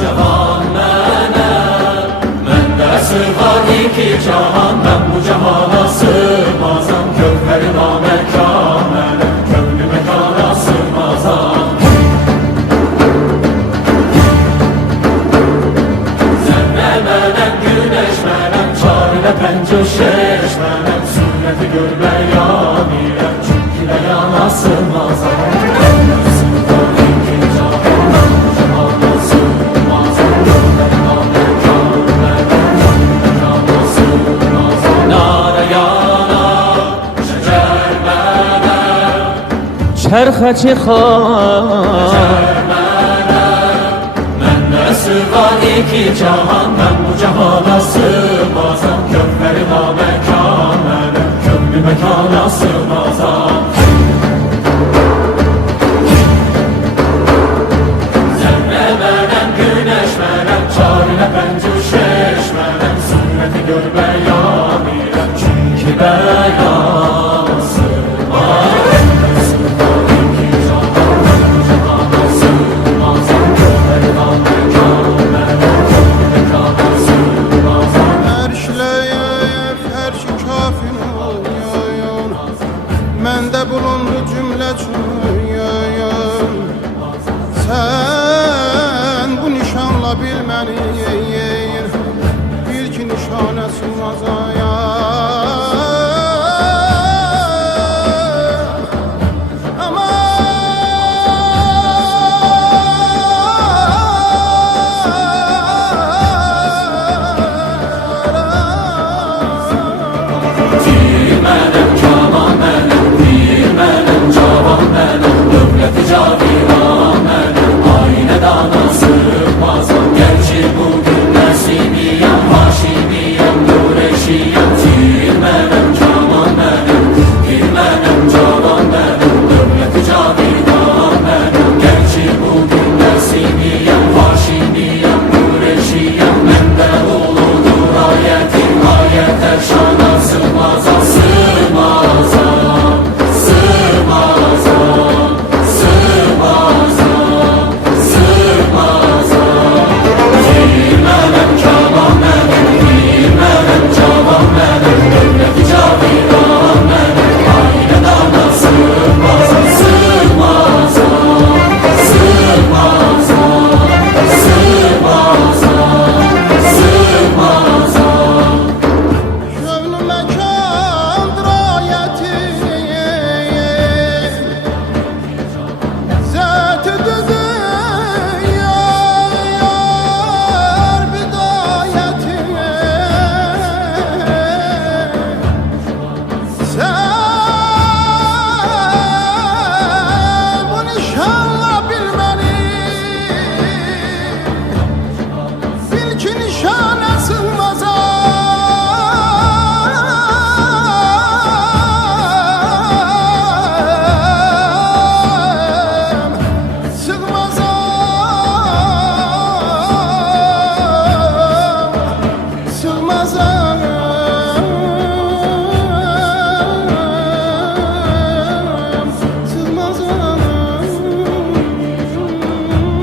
Cavan mənəm, məndə sır var iki cahan. Mən bu cahana sığmazam, gövhəri naməkan mənəm, könlü məkana sığmazam. Zərrə mənəm, güneş mənəm, çarələ pəncə şeş mənəm, sünnəti gör bəyan irəm, çünki bəyana sığmazam. Çərxə çıxar Məndə sır var iki cahan. Mən bu cahana sığmazam, gövhəri naməkan mənəm, könlü məkana sığmazam. Zərrə mənəm, güneş mənəm, çarələ pəncə şeş mənəm, sünnəti gör bəyan irəm, çünki bəyana sığmazam. Məndə bulundu cümlə çün. Sən bu nişanla bil məni, bil ki nişanə sığmazam.